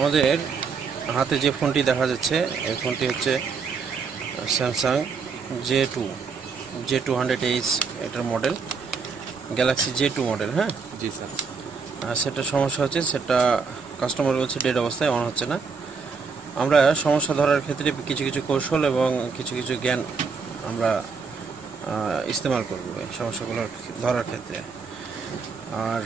আমাদের হাতে যে ফোনটি দেখা যাচ্ছে এই ফোনটি হচ্ছে স্যামসাং J200H এটার মডেল, গ্যালাক্সি J2 মডেল। হ্যাঁ জি স্যার। সেটা সমস্যা হচ্ছে, সেটা কাস্টমার বলছে ডেড অবস্থায় অন হচ্ছে না। আমরা সমস্যা ধরার ক্ষেত্রে কিছু কিছু কৌশল এবং কিছু কিছু জ্ঞান আমরা ইস্তেমাল করব এই সমস্যাগুলো ধরার ক্ষেত্রে। আর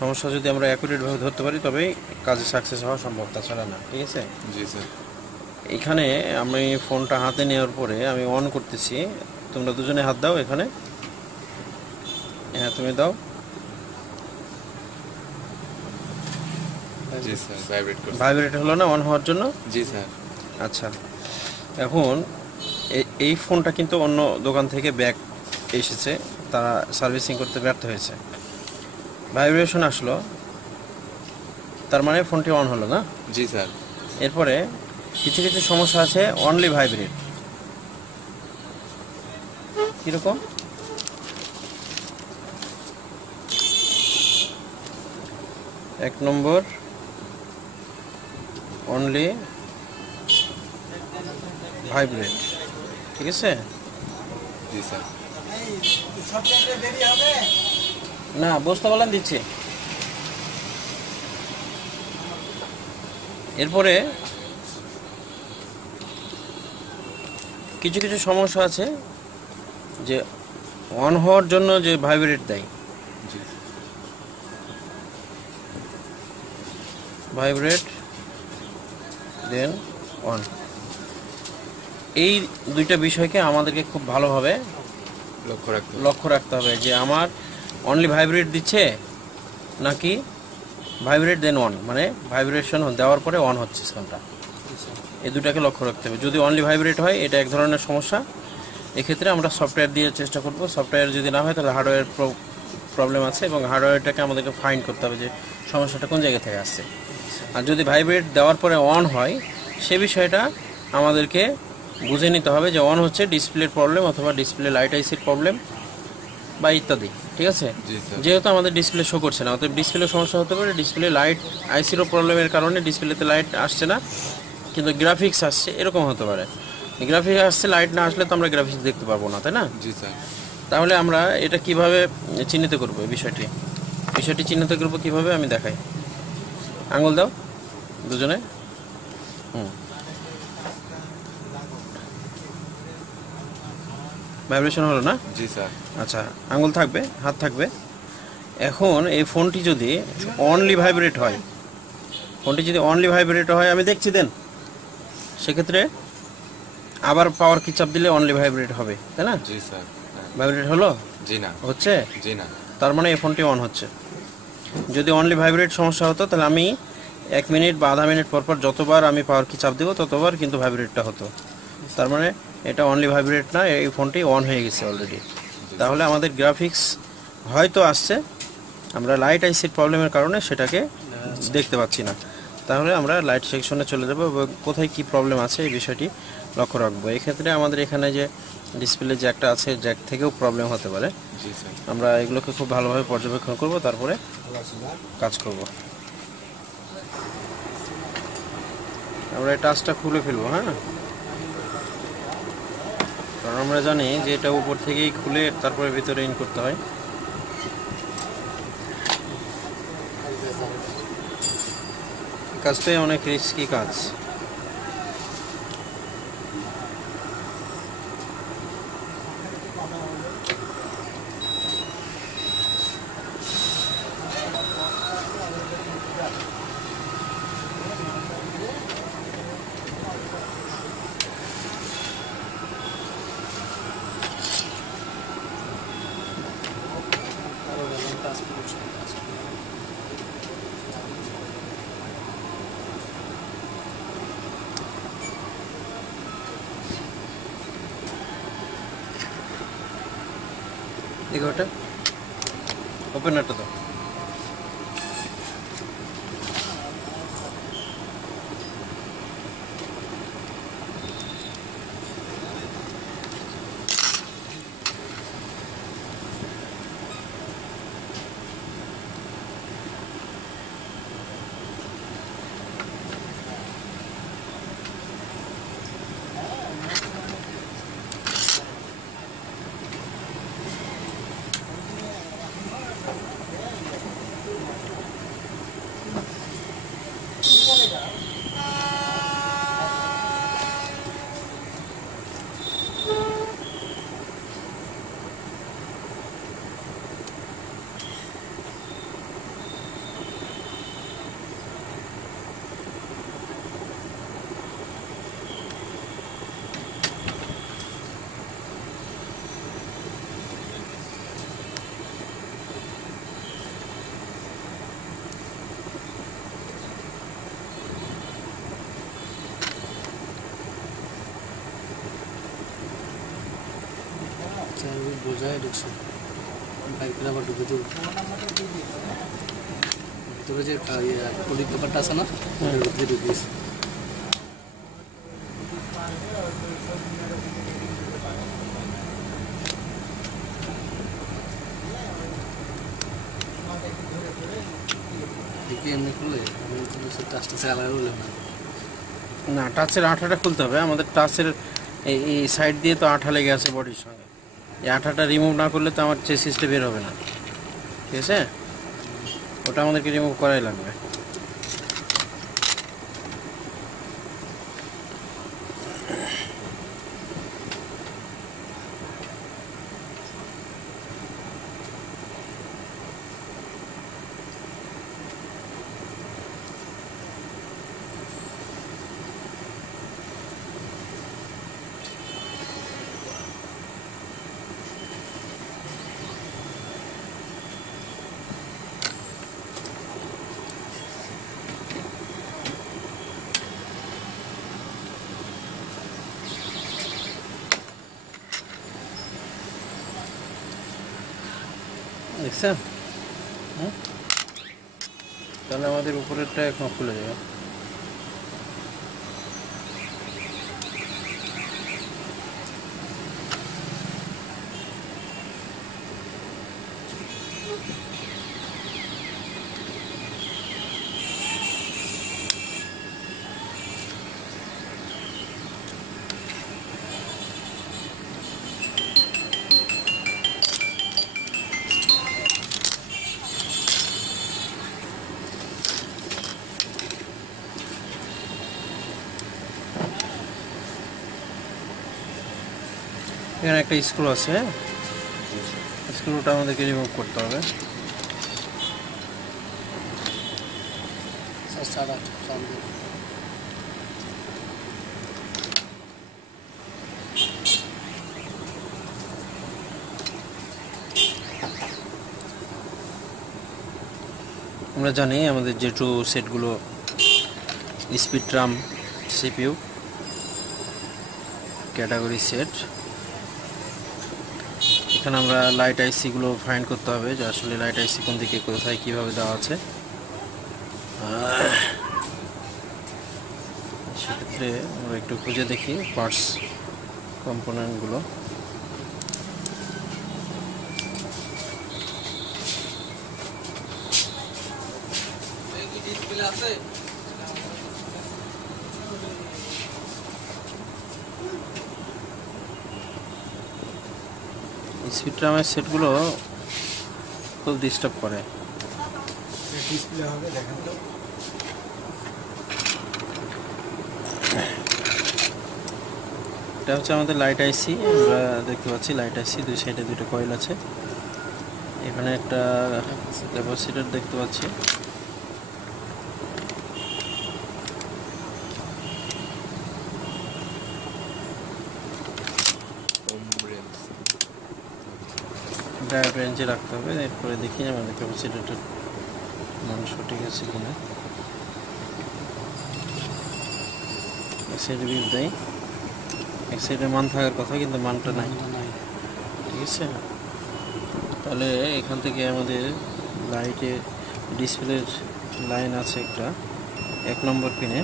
সমস্যা যদি আমরা অ্যাকুরেটভাবে ধরতে পারি তবেই কাজে সাকসেস হওয়া সম্ভব, তাছাড়া না। ঠিক আছে? জি স্যার। এখানে আমি ফোনটা হাতে নেওয়ার পরে আমি অন করতেছি, তোমরা দুজনে হাত দাও এখানে। হ্যাঁ তুমি দাও। জি স্যার, ভাইব্রেট হলো না অন হওয়ার জন্য? জি স্যার। আচ্ছা, এখন এই ফোনটা কিন্তু অন্য দোকান থেকে ব্যাক এসেছে, তারা সার্ভিসিং করতে ব্যর্থ হয়েছে, ভাইব্রেশন আসলো, তার মানে ফোনটি অন হলো না? জি স্যার। এরপরে কিছু কিছু সমস্যা আছে অনলি ভাইব্রেট। কীরকম? এক নম্বর অনলি ভাইব্রেট, ঠিক আছে? জি স্যার। না বসতে বললাম দিচ্ছি। এরপরে কিছু কিছু সমস্যা আছে যে অন হওয়ার জন্য যে ভাইব্রেট দেয়, ভাইব্রেট দেন অন, এই দুইটা বিষয়কে আমাদেরকে খুব ভালোভাবে লক্ষ্য রাখতে হবে যে আমার অনলি ভাইব্রেট দিচ্ছে নাকি ভাইব্রেট দেন অন, মানে ভাইব্রেশন দেওয়ার পরে অন হচ্ছে ফোনটা, এই দুটাকে লক্ষ্য রাখতে হবে। যদি অনলি ভাইব্রেট হয় এটা এক ধরনের সমস্যা, এক্ষেত্রে আমরা সফটওয়্যার দিয়ে চেষ্টা করব। সফটওয়্যার যদি না হয় তাহলে হার্ডওয়্যার প্রবলেম আছে এবং হার্ডওয়্যারটাকে আমাদেরকে ফাইন্ড করতে হবে যে সমস্যাটা কোন জায়গা থেকে আসছে। আর যদি ভাইব্রেট দেওয়ার পরে অন হয় সে বিষয়টা আমাদেরকে বুঝে নিতে হবে যে অন হচ্ছে ডিসপ্লের প্রবলেম অথবা ডিসপ্লে লাইট আইসির প্রবলেম বা ইত্যাদি। ঠিক আছে? যেহেতু আমাদের ডিসপ্লে শো করছে না, অতএব ডিসপ্লে সমস্যা হতে পারে, ডিসপ্লে লাইট আইসিরও প্রবলেমের কারণে ডিসপ্লেতে লাইট আসছে না কিন্তু গ্রাফিক্স আসছে, এরকম হতে পারে। গ্রাফিক্স আসছে, লাইট না আসলে তো আমরা গ্রাফিক্স দেখতে পারবো না, তাই না? জি স্যার। তাহলে আমরা এটা কিভাবে চিহ্নিত করব? বিষয়টি চিহ্নিত করব কিভাবে আমি দেখাই। আঙুল দাও দুজনে। ভাইব্রেশন হলো না? জি স্যার। আচ্ছা, আঙুল থাকবে, হাত থাকবে। এখন এই ফোনটি যদি অনলি ভাইব্রেট হয়, আমি দেখছি দেন, সেক্ষেত্রে আবার পাওয়ার কি চাপ দিলে অনলি ভাইব্রেট হবে, তাই না? জি স্যার। ভাইব্রেট হলো? জি না। হচ্ছে? জি না। তার মানে এই ফোনটি অন হচ্ছে। যদি অনলি ভাইব্রেট সমস্যা হতো তাহলে আমি 1 মিনিট বা আধা মিনিট পর যতবার আমি পাওয়ার কি চাপ দিব ততবার কিন্তু ভাইব্রেটটা হতো। তার মানে এটা অনলি ভাইব্রেট না, এই ফোনটি অন হয়ে গেছে অলরেডি। তাহলে আমাদের গ্রাফিক্স হয়তো আসছে, আমরা লাইট আইসির প্রবলেমের কারণে সেটাকে দেখতে পাচ্ছি না। তাহলে আমরা লাইট সেকশনে চলে যাব এবং কোথায় কি প্রবলেম আছে এই বিষয়টি লক্ষ্য রাখবো। এক্ষেত্রে আমাদের এখানে যে ডিসপ্লে জ্যাকটা আছে, জ্যাক থেকেও প্রবলেম হতে পারে। আমরা এগুলোকে খুব ভালোভাবে পর্যবেক্ষণ করব, তারপরে কাজ করব। আমরা এই টাচটা খুলে ফেলবো, হ্যাঁ, কারণ আমরা জানি যে এটা উপর থেকেই খুলে তারপরে ভিতরে ইন করতে হয়। কাজটাই অনেক রিস্কি কাজ। দেখো ওটা ওপেনারটা তো বোঝায় ঢুকছে বাইক করে আবার ঢুকে দেবো ভিতরে যে পলি পেপারটা আছে না ওটার ভিতরে ঢুকিয়েছে এমনি করলে টাচটা আলাদা হলে না, টাচের আঠাটা খুলতে হবে। আমাদের টাচের এই সাইড দিয়ে তো আঠা লেগে আছে বডির সঙ্গে। এই আঠাটা রিমুভ না করলে তো আমার চেসিসটা বের হবে না, ঠিক আছে? ওটা আমাদেরকে রিমুভ করাই লাগবে। দেখছেন? তাহলে আমাদের উপরেরটা এখন খুলে যাবে। এখানে একটা স্ক্রু আছে, স্ক্রুটা আমাদেরকে রিমুভ করতে হবে। সারা আমরা জানি আমাদের যে সেটগুলো স্পেকট্রাম সিপিইউ ক্যাটাগরি সেট, এখানে আমরা লাইট আইসিগুলো ফাইন্ড করতে হবে যে আসলে লাইট আইসি কোন দিকে কোথায় কীভাবে দেওয়া আছে। সেক্ষেত্রে আমরা একটু খুঁজে দেখি পার্টস কম্পোনেন্টগুলো। স্পেকট্রামের সেটগুলো খুব ডিস্টার্ব করে। ডিসপ্লে হবে দেখেন তো। এটা হচ্ছে আমাদের লাইট আইসি, আমরা দেখতে পাচ্ছি লাইট আইসি দুই সাইডে দুটো কয়েল আছে। এখানে একটা ক্যাপাসিটর দেখতে পাচ্ছি। ডায়োড রেঞ্জে রাখতে হবে, এরপরে দেখি আমাদের ক্যাপাসিটরটার মান সঠিক আছে কিনা। এক সাইডে বিপ দেয়, এক সাইডে মান থাকার কথা কিন্তু মানটা নাই, ঠিক আছে? তাহলে এখান থেকে আমাদের লাইটে ডিসপ্লের লাইন আছে একটা 1 নম্বর পিনে,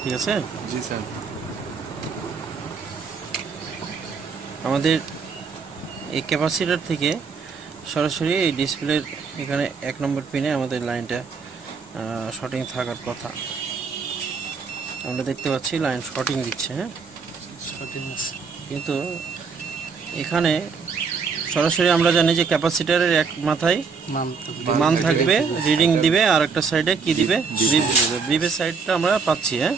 ঠিক আছে? জি স্যার। আমাদের এই ক্যাপাসিটর থেকে সরাসরি এই ডিসপ্লের এখানে 1 নম্বর পিনে আমাদের লাইনটা শর্টিং থাকার কথা। আমরা দেখতে পাচ্ছি লাইন শর্টিং দিচ্ছে, হ্যাঁ শর্টিং আছে, কিন্তু এখানে সরাসরি আমরা জানি যে ক্যাপাসিটরের এক মাথায় মান থাকবে, রিডিং দিবে, আর একটা সাইডে কি দিবে, ব্রিফ দিবে। ব্রিফের সাইডটা আমরা পাচ্ছি, হ্যাঁ,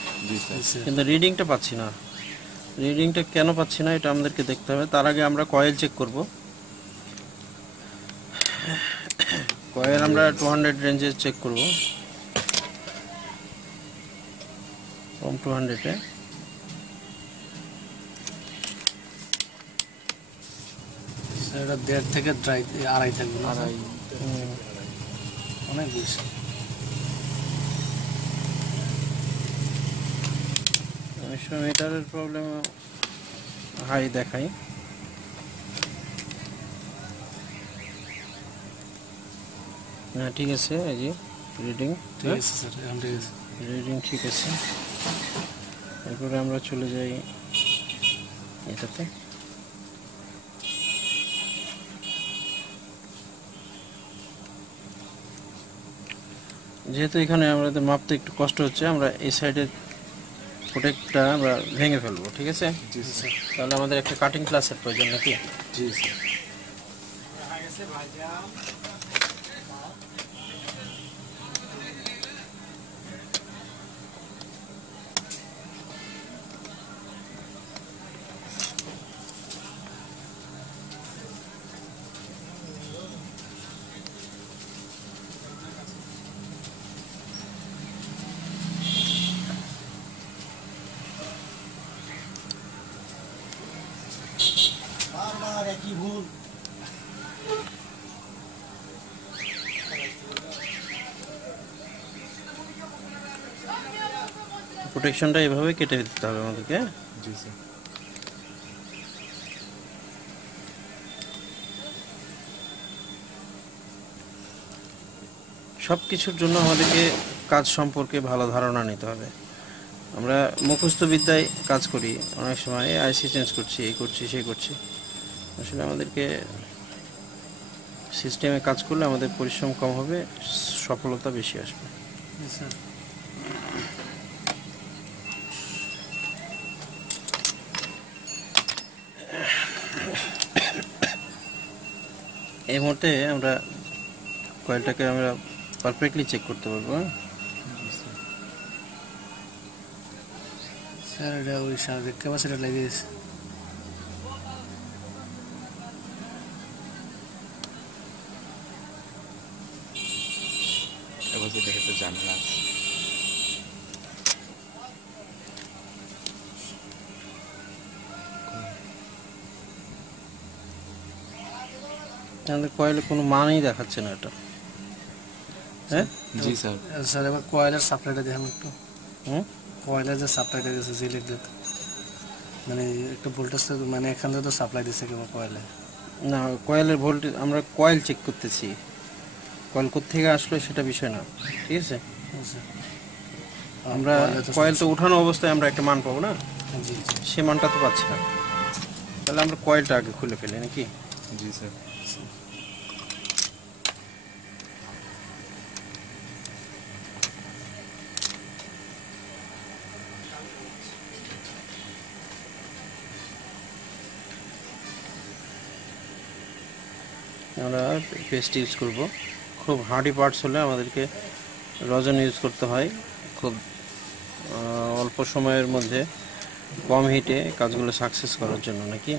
কিন্তু রিডিংটা পাচ্ছি না। রিডিংটা কেন পাচ্ছি না এটা আমাদেরকে দেখতে হবে। তার আগে আমরা কয়েল চেক করব। কয়েল আমরা 200 রেঞ্জে চেক করব, কম 200-এ। এটা 1.5 থেকে 2.5 থাকবে না? অনেক বেশি। মিটারের প্রবলেম হাই দেখাই। না ঠিক আছে, এই যে রিডিং ঠিক আছে স্যার, এখন ঠিক আছে। রিডিং ঠিক আছে। এরপরে আমরা চলে যাই এটাতে। যেহেতু এখানে আমাদের মাপতে একটু কষ্ট হচ্ছে, আমরা এই সাইডের প্রোটেক্টটা আমরা ভেঙে ফেলবো, ঠিক আছে? জি স্যার। তাহলে আমাদের একটা কাটিং ক্লাসের প্রয়োজন নাকি? জি স্যার। বারবার একই ভুল। প্রোটেকশনটা এভাবে কেটে দিতে হবে আমাদেরকে। জি স্যার। সব কিছুর জন্য আমাদেরকে কাজ সম্পর্কে ভালো ধারণা নিতে হবে। আমরা মুখস্থ বিদ্যায় কাজ করি, অনেক সময় আইসি চেঞ্জ করছি, এই করছি সেই করছি। আসলে আমাদেরকে সিস্টেমে কাজ করলে আমাদের পরিশ্রম কম হবে, সফলতা বেশি আসবে। জি স্যার। এই মুহূর্তে আমরা কয়েলটাকে আমরা পারফেক্টলি চেক করতে পারবো। স্যার এটা ওই সার্কিট ক্যাপাসিটর লাগিয়েছে। এবার সেটা একটা ঝামেলা আছে। আমাদের কয়েলে কোনো মানই দেখাচ্ছে না এটা। হ্যাঁ জি স্যার। স্যার এবার কয়েলের সাপ্লাইটা দেখেন একটু। হুম, কয়েলের যে সাপ্লাইটা গেছে জিলেট দিয়ে, মানে একটু ভোল্টেজ, মানে এখান থেকে তো সাপ্লাই দিচ্ছে কেবল কয়েলে। না কয়েলের ভোল্টেজ, আমরা কয়েল চেক করতেছি, কয়েল কোত্থেকে আসলো সেটা বিষয় না, ঠিক আছে? আচ্ছা। আমরা কয়েল তো উঠানো অবস্থায় আমরা একটা মান পাবো না, জি জি। সে মানটা তো পাচ্ছি না। তাহলে আমরা কয়েলটা আগে খুলে ফেলি নাকি? জি স্যার। আমরা পেস্ট ইউজ করব। খুব হার্ডি পার্টস হলে আমাদেরকে রজন ইউজ করতে হয়, খুব অল্প সময়ের মধ্যে কম হিটে কাজগুলো সাকসেস করার জন্য নাকি?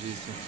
জি স্যার।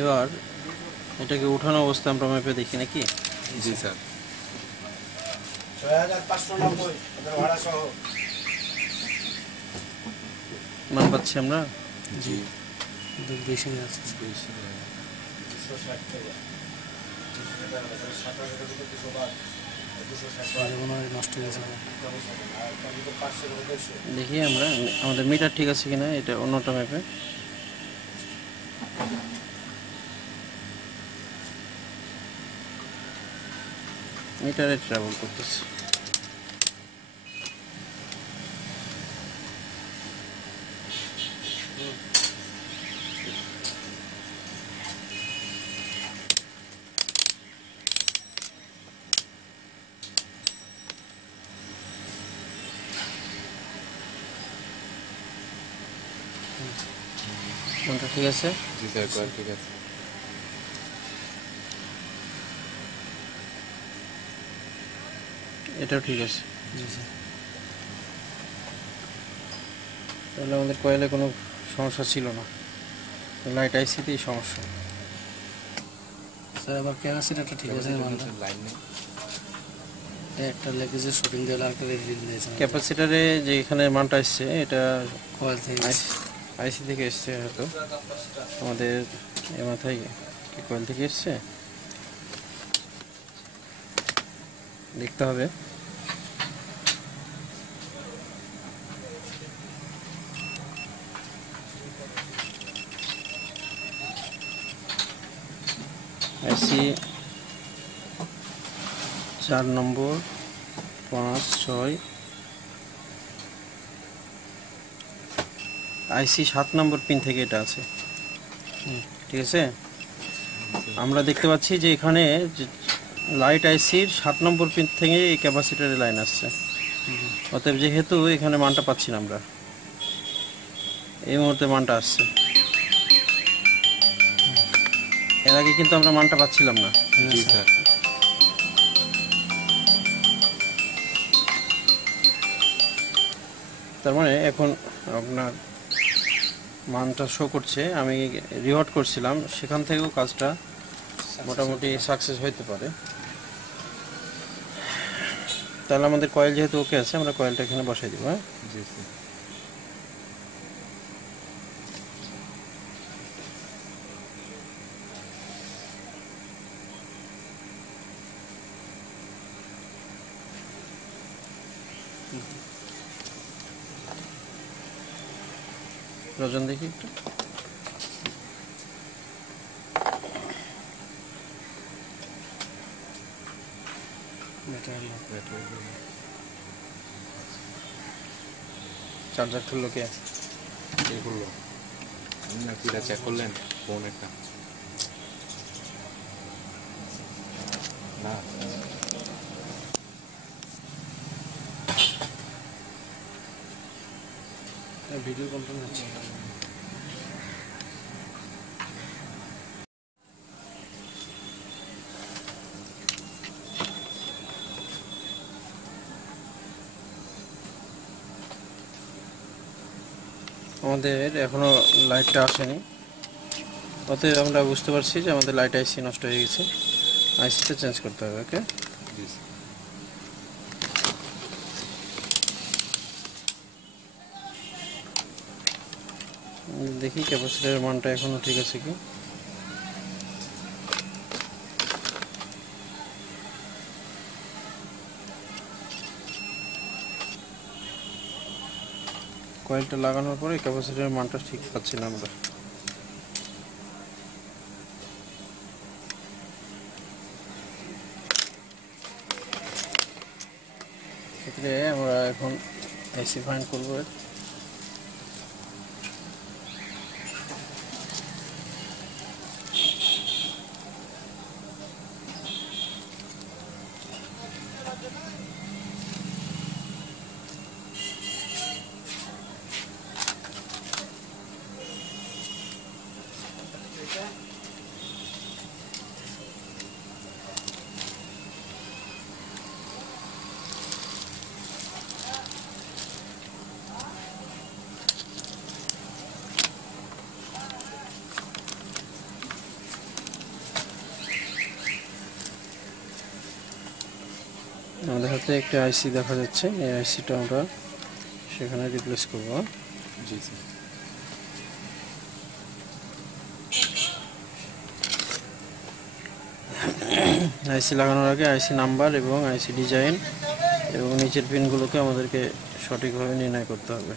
এবার এটাকে উঠানো অবস্থা আমরা মেপে দেখি নাকি? জি স্যার। 6590 ওদের ভাড়া সহ। মান পাচ্ছি আমরা। জি। বেশি যাচ্ছে। বেশি। 260 টাকা। 260 টাকা দিতে 200 260 মনে হয় নষ্ট হয়ে গেছে। আর তাহলে তো 500 টাকা 150। দেখি আমরা আমাদের মিটার ঠিক আছে কিনা, এটা অন্যটা মেপে। মিটারে ট্রাভেল করতেছে। কোনটা ঠিক আছে? জি স্যার, কয়েল ঠিক আছে। এটাও ঠিক আছে। জি স্যার। তাহলে আমাদের কয়েলে কোনো সমস্যা ছিল না। লাইট আইসিতেই সমস্যা। স্যার আবার ক্যাপাসিটারটা ঠিক আছে মানটা লাইন নেই। একটা লেগেছে শুটিং দিয়ে আর একটা রিডিং দিয়েছে ক্যাপাসিটারে যে এখানে মানটা আসছে এটা কয়েল থেকে আইসি থেকে এসছে হয়তো, আমাদের এ মাথায় কি কয়েল থেকে এসছে দেখতে হবে। আইসি 4 নম্বর 5 6 আইসি 7 নম্বর পিন থেকে এটা আছে, ঠিক আছে। আমরা দেখতে পাচ্ছি যে এখানে লাইট আইসির 7 নম্বর পিন থেকে এই ক্যাপাসিটরের লাইন আসছে, অতএব যেহেতু এখানে মানটা পাচ্ছি না আমরা, এই মুহূর্তে মানটা আসছে, এর আগে কিন্তু আমরা মানটা পাচ্ছিলাম না। জি স্যার। তার মানে এখন আপনার মানটা শো করছে, আমি রিওয়ার্ড করছিলাম সেখান থেকেও কাজটা মোটামুটি সাকসেস হইতে পারে। তাহলে আমাদের কয়েল যেহেতু ওকে আছে, আমরা কয়েলটা এখানে বসাই দিব। হ্যাঁ, জি স্যার। রজন দেখি একটু। চার্জার খুললো কে? কে করলো? আপনি না কিরা চেক করলেন? ফোন একটা না ভিডিও কন্ট্রোল হচ্ছে আমাদের এখনো লাইটটা আসেনি, অতএব আমরা বুঝতে পারছি যে আমাদের লাইট আইসি নষ্ট হয়ে গেছে, আইসিটা চেঞ্জ করতে হবে। ওকে, জি স্যার। দেখি ক্যাপাসিটরের মানটা এখনো ঠিক আছে কি। কয়েলটা লাগানোর পরে ক্যাপাসিটরের মানটা ঠিক পাচ্ছি না আমরা। ক্ষেত্রে আমরা এখন আইসি ফাইন্ড করবো। আমাদের হাতে একটা আইসি দেখা যাচ্ছে, এই আইসিটা আমরা সেখানে রিপ্লেস করব। জি স্যার। আইসি লাগানোর আগে আইসি নাম্বার এবং আইসি ডিজাইন এবং নিচের পিনগুলোকে আমাদেরকে সঠিকভাবে নির্ণয় করতে হবে।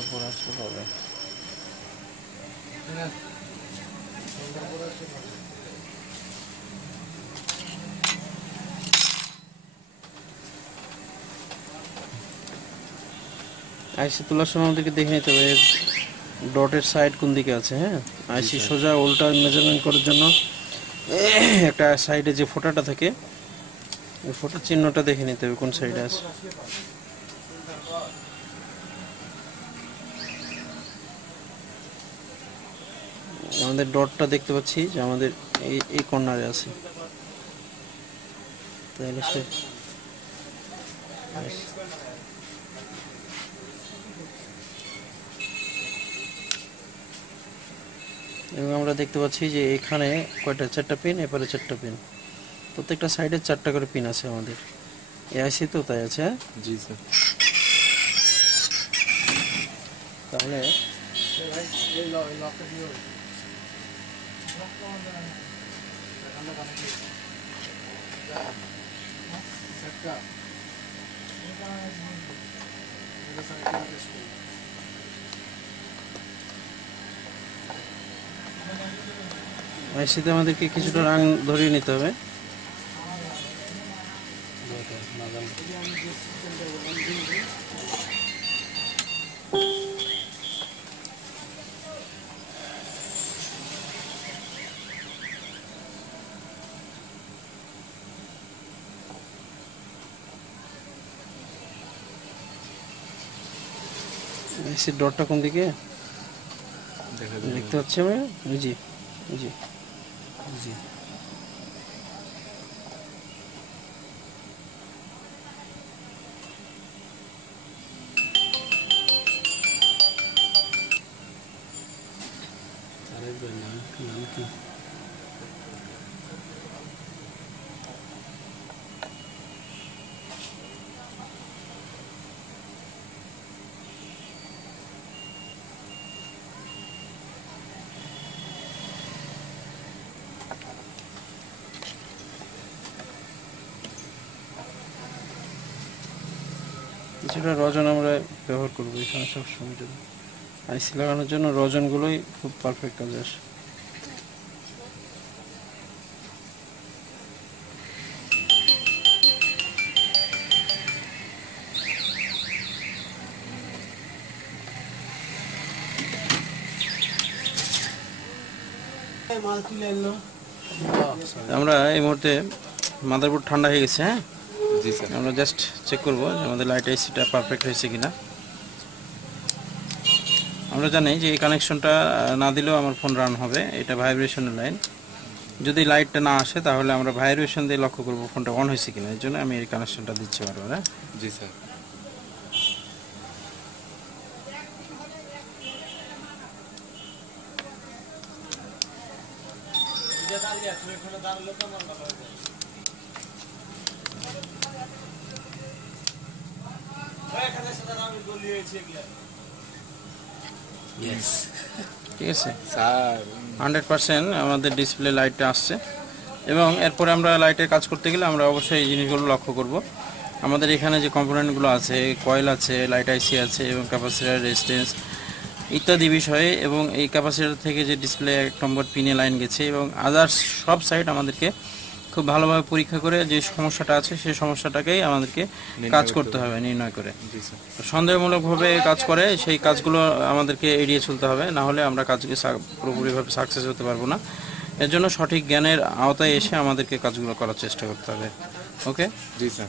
উপর আসতে পারবে। আইসি তোলার সময় আমাদেরকে দেখে নিতে হবে ডটের সাইড কোন দিকে আছে। হ্যাঁ, আইসি সোজা উল্টা মেজারমেন্ট করার জন্য একটা সাইডে যে ফোঁটাটা থাকে ওই ফোঁটার চিহ্নটা দেখে নিতে হবে কোন সাইডে আছে। আমাদের ডটটা দেখতে পাচ্ছি যে আমাদের এই কর্নারে আছে, তাহলে সে এবং আমরা দেখতে পাচ্ছি যে এখানে কয়টা, 4টা পিন, এপারে 4টা পিন, প্রত্যেকটা সাইডে 4টা করে পিন আছে আমাদের। এআইসি তো তাই আছে, হ্যাঁ? জি স্যার। তাহলে আইসিতে আমাদেরকে কিছুটা রাং ধরিয়ে নিতে হবে। আইসির ডটটা কোন দিকে দেখা দেখতে পাচ্ছি আমরা? জি জি জি আরেকবার নাম কি? কিছুটা রজন আমরা ব্যবহার করবো এখানে সবসময় জন্য। আইসি লাগানোর জন্য রজনগুলোই খুব পারফেক্ট কাজে আসে। আমরা এই মুহূর্তে মাদারবোর্ড ঠান্ডা হয়ে গেছে, হ্যাঁ? জি স্যার। আমরা জাস্ট চেক করবো যে আমাদের লাইট আইসিটা পারফেক্ট হয়েছে কিনা। আমরা জানি যে এই কানেকশনটা না দিলেও আমার ফোন রান হবে, এটা ভাইব্রেশনের লাইন। যদি লাইটটা না আসে তাহলে আমরা ভাইব্রেশন দিয়ে লক্ষ্য করবো ফোনটা অন হয়েছে কিনা, এই জন্য আমি এই কানেকশনটা দিচ্ছি বারবার, হ্যাঁ? জি স্যার। ইয়েস ঠিক আছে, স্যার 100% আমাদের ডিসপ্লে লাইটটা আসছে। এবং এরপরে আমরা লাইটের কাজ করতে গেলে আমরা অবশ্যই এই জিনিসগুলো লক্ষ্য করব। আমাদের এখানে যে কম্পোনেন্টগুলো আছে, কয়েল আছে, লাইট আইসি আছে এবং ক্যাপাসিটর, রেজিস্ট্যান্স ইত্যাদি বিষয়ে, এবং এই ক্যাপাসিটর থেকে যে ডিসপ্লে 1 নম্বর পিনে লাইন গেছে এবং আদার্স সব সাইড আমাদেরকে খুব ভালোভাবে পরীক্ষা করে যে সমস্যাটা আছে সেই সমস্যাটাকেই আমাদেরকে কাজ করতে হবে, নির্ণয় করে। জি স্যার। সন্দেহমূলকভাবে কাজ করে সেই কাজগুলো আমাদেরকে এড়িয়ে চলতে হবে, না হলে আমরা কাজকে পুরোপুরিভাবে সাকসেস হতে পারবো না। এর জন্য সঠিক জ্ঞানের আওতায় এসে আমাদেরকে কাজগুলো করার চেষ্টা করতে হবে। ওকে? জি স্যার।